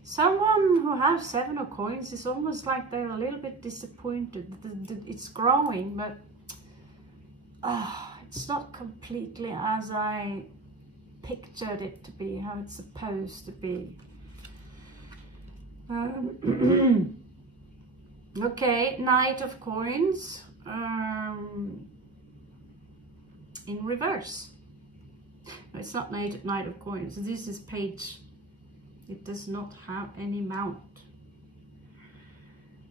Someone who has 7 of coins is almost like they're a little bit disappointed. It's growing, but it's not completely as I pictured it to be, how it's supposed to be. Okay, Knight of Coins. in reverse. No, it's not Knight of Coins. This is Page. It does not have any mount.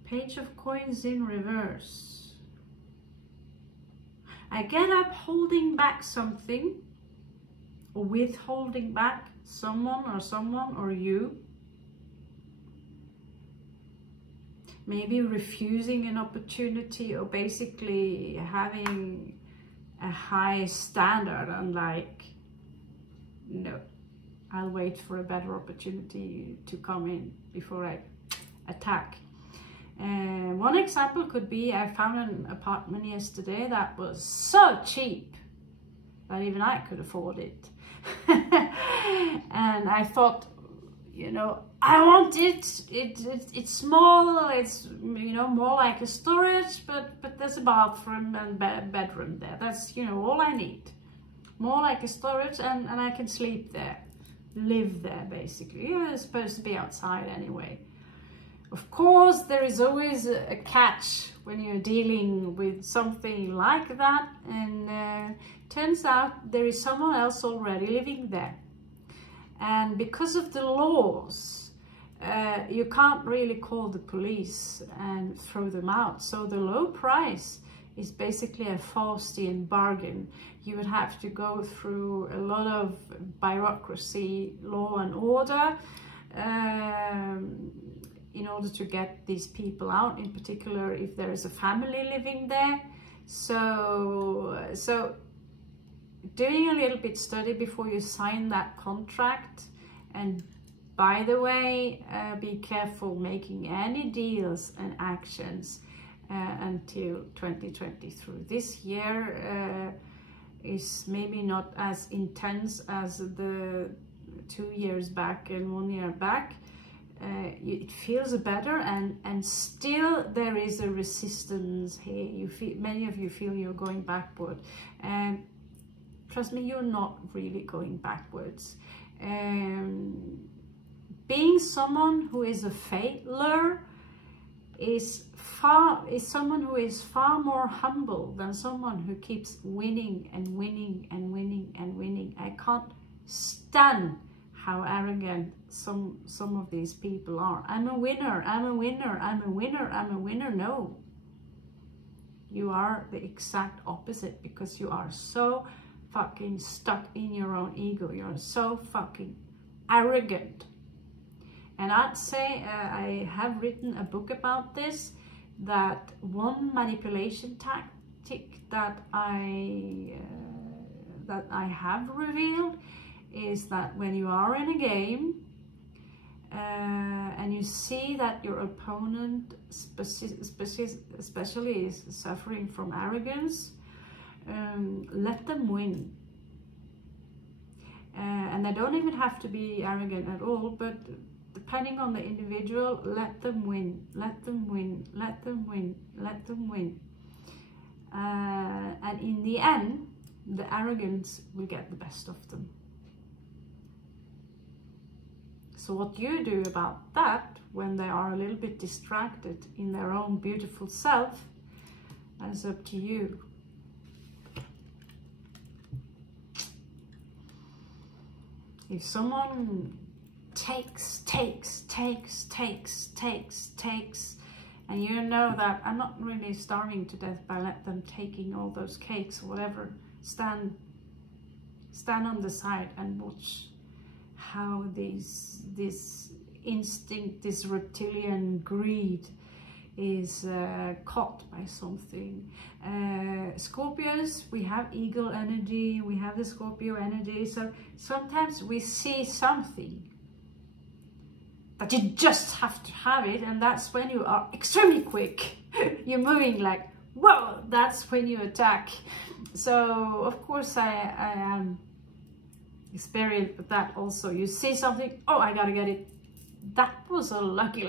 Page of Coins in reverse. I get up holding back something, or withholding back someone or you. Maybe refusing an opportunity, or basically having a high standard and like, no, I'll wait for a better opportunity to come in before I attack. One example could be, I found an apartment yesterday that was so cheap that even I could afford it. And I thought, you know, I want it. It's small. It's, you know, more like a storage, but there's a bathroom and bedroom there. That's, you know, all I need. More like a storage, and I can sleep there, live there basically. You're supposed to be outside anyway. Of course, there is always a catch when you're dealing with something like that, and turns out there is someone else already living there. And because of the laws, you can't really call the police and throw them out. So the low price is basically a Faustian bargain. You would have to go through a lot of bureaucracy, law and order, in order to get these people out, in particular if there is a family living there. So doing a little bit study before you sign that contract. And by the way, be careful making any deals and actions until 2023. This year is maybe not as intense as the 2 years back and 1 year back. It feels better, and still there is a resistance here. You feel, many of you feel you're going backward, and trust me, you're not really going backwards. Being someone who is a failure is someone who is far more humble than someone who keeps winning and winning and winning and winning. I can't stand how arrogant some of these people are. I'm a winner, I'm a winner, I'm a winner, I'm a winner. No, you are the exact opposite, because you are so fucking stuck in your own ego. You're so fucking arrogant. And I'd say, I have written a book about this, that one manipulation tactic that I have revealed is that when you are in a game and you see that your opponent especially is suffering from arrogance, let them win. And they don't even have to be arrogant at all, but depending on the individual, let them win, let them win, let them win, let them win. And in the end, the arrogance will get the best of them. So what you do about that, when they are a little bit distracted in their own beautiful self, that is up to you. If someone takes, and you know that I'm not really starving to death by let them taking all those cakes or whatever, stand on the side and watch how this instinct, this reptilian greed is caught by something. Scorpios, we have eagle energy, we have the Scorpio energy, so sometimes we see something that you just have to have it, and that's when you are extremely quick. You're moving like, whoa, that's when you attack. So of course I am experienced with that also. You see something, oh, I gotta get it. That was a lucky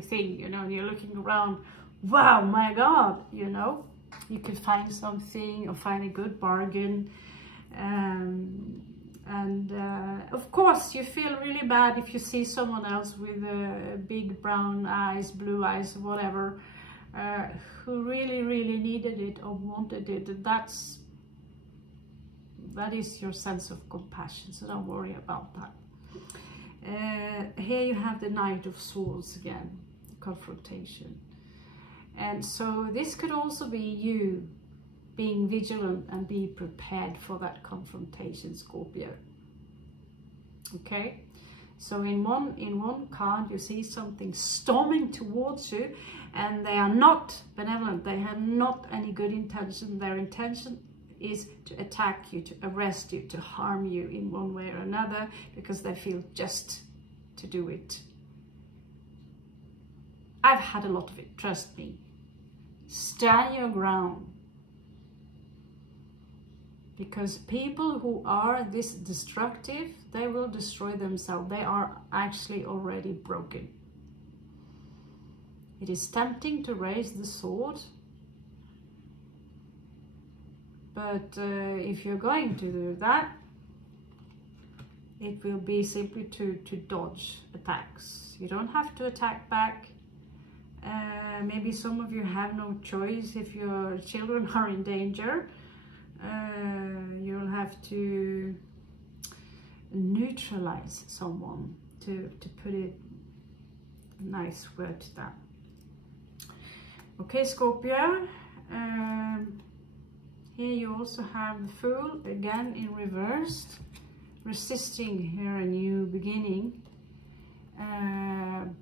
thing, you know, and you're looking around, wow, my God, you know, you could find something or find a good bargain. Of course, you feel really bad if you see someone else with big brown eyes, blue eyes, whatever, who really, really needed it or wanted it. That is your sense of compassion, so don't worry about that. Here you have the Knight of Swords again, confrontation. And so this could also be you being vigilant and be prepared for that confrontation, Scorpio. Okay, so in one card you see something storming towards you, and they are not benevolent, they have not any good intention. Their intention is to attack you, to arrest you, to harm you in one way or another, because they feel just to do it. I've had a lot of it, trust me. Stand your ground. Because people who are this destructive, they will destroy themselves. They are actually already broken. It is tempting to raise the sword, but if you're going to do that, it will be simply to dodge attacks. You don't have to attack back. Maybe some of you have no choice. If your children are in danger, you'll have to neutralize someone, to put it a nice word to that. Okay, Scorpio, here you also have the Fool, again in reversed, resisting here a new beginning,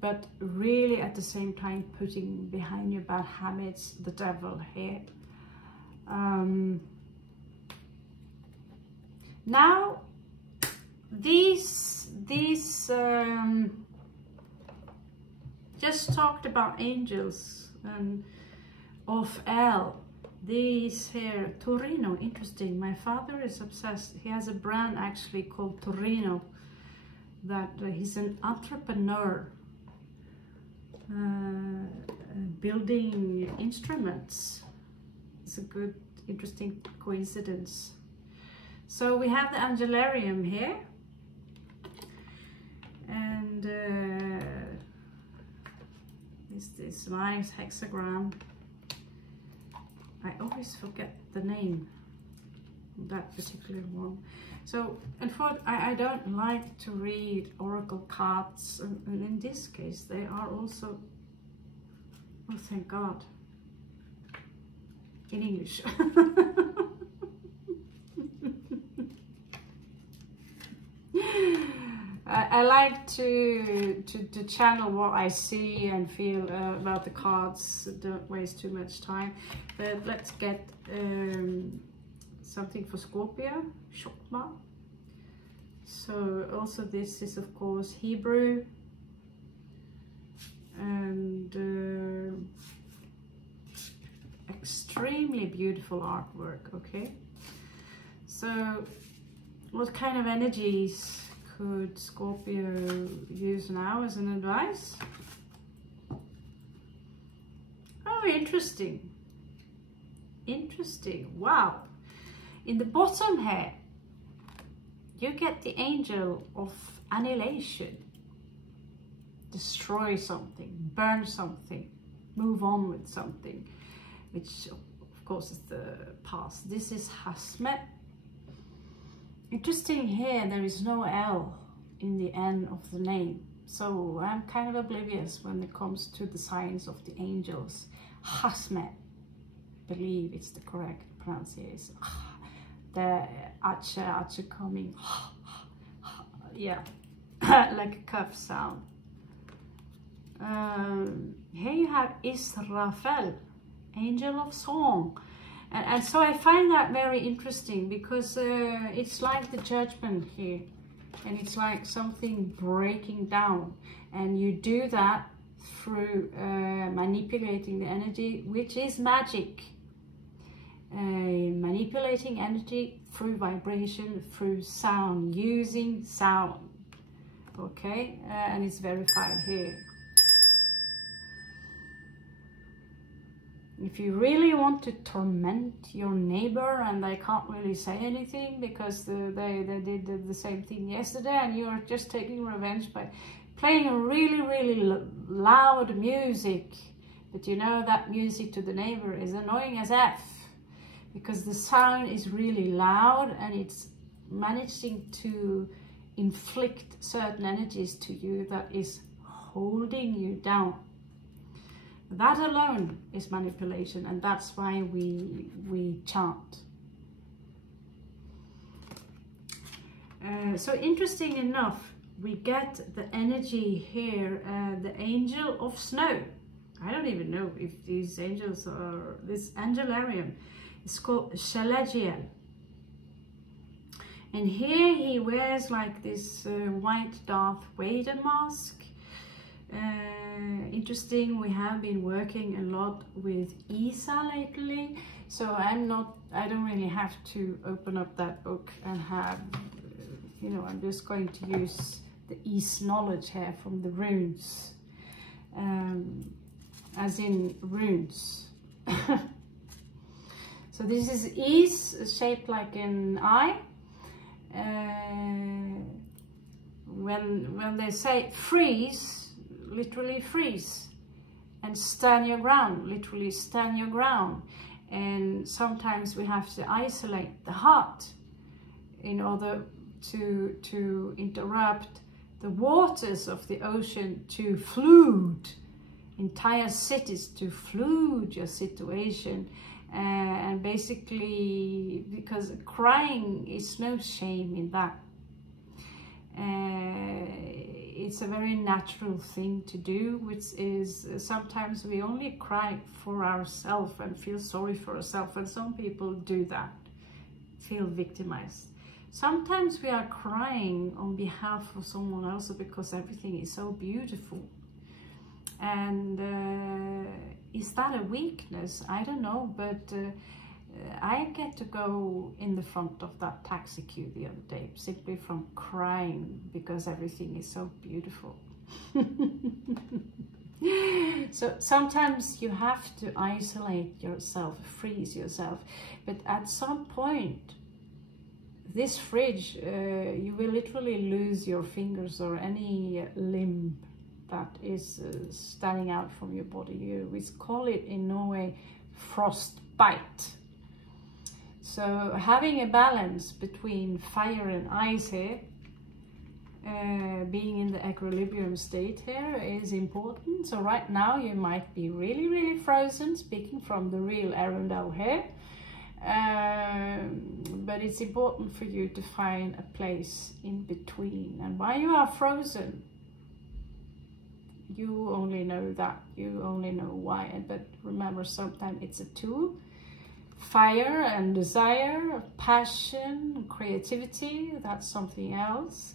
but really at the same time putting behind your bad habits the Devil here. Now, these just talked about angels and of L. These here, Torino, interesting. My father is obsessed. He has a brand actually called Torino. That he's an entrepreneur, building instruments. It's a good, interesting coincidence. So we have the Angelarium here, and this nice hexagram. I always forget the name of that particular one. So, in fact, I don't like to read oracle cards, and in this case they are also, oh thank God, in English. I like to channel what I see and feel about the cards. Don't waste too much time. But let's get something for Scorpio, Shokma. So also this is of course Hebrew, and extremely beautiful artwork. Okay, so what kind of energies could Scorpio use now as an advice? Oh, interesting. Interesting. Wow. In the bottom here, you get the angel of annihilation. Destroy something, burn something, move on with something, which of course is the past. This is Hasmet. Interesting here, there is no L in the end of the name. So I'm kind of oblivious when it comes to the signs of the angels. Hasmet, believe it's the correct pronunciation. The H coming, yeah, like a cough sound. Here you have Israfel, angel of song. And so I find that very interesting, because it's like the judgment here, and it's like something breaking down, and you do that through manipulating the energy, which is magic. Manipulating energy through vibration, through sound, using sound. Okay, and it's verified here. If you really want to torment your neighbor and they can't really say anything because they did the same thing yesterday, and you're just taking revenge by playing really, really loud music, But you know that music to the neighbor is annoying as F, because the sound is really loud and it's managing to inflict certain energies to you that is holding you down. That alone is manipulation, and that's why we chant. So interesting enough, we get the energy here, the angel of snow. I don't even know if these angels are, this angelarium is called Shalagiel. And here he wears like this white Darth Vader mask. Interesting, we have been working a lot with Isa lately, so I don't really have to open up that book and have, you know, I'm just going to use the Is knowledge here from the runes, as in runes. So this is Is shaped like an eye. When they say freeze, literally freeze, and stand your ground, literally stand your ground. And sometimes we have to isolate the heart in order to interrupt the waters of the ocean to flood entire cities, to flood your situation. And basically, because crying is no shame in that. It's a very natural thing to do, which is sometimes we only cry for ourselves and feel sorry for ourselves, and some people do that, feel victimized. Sometimes we are crying on behalf of someone else because everything is so beautiful. And is that a weakness? I don't know, but I get to go in the front of that taxi queue the other day simply from crying because everything is so beautiful. So sometimes you have to isolate yourself, freeze yourself, but at some point this fridge, you will literally lose your fingers or any limb that is standing out from your body. We call it in Norway frostbite. So having a balance between fire and ice here, being in the equilibrium state here is important. So right now you might be really, really frozen, speaking from the real arendell here. But it's important for you to find a place in between. And while you are frozen, you only know that, you only know why. But remember, sometimes it's a tool. Fire and desire, passion, creativity, that's something else.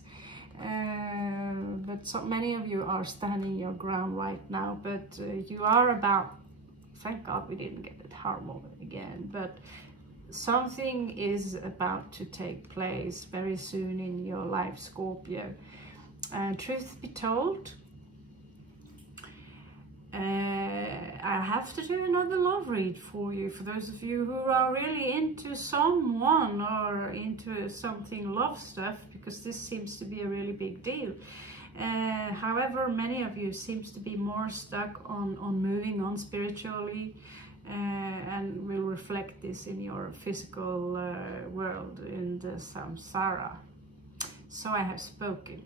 But so many of you are standing your ground right now, but you are about, thank God we didn't get it harmful again, but something is about to take place very soon in your life, Scorpio. Truth be told, I have to do another love read for you, for those of you who are really into someone or into something love stuff, because this seems to be a really big deal. However, many of you seems to be more stuck on moving on spiritually, and will reflect this in your physical world, in the samsara. So I have spoken.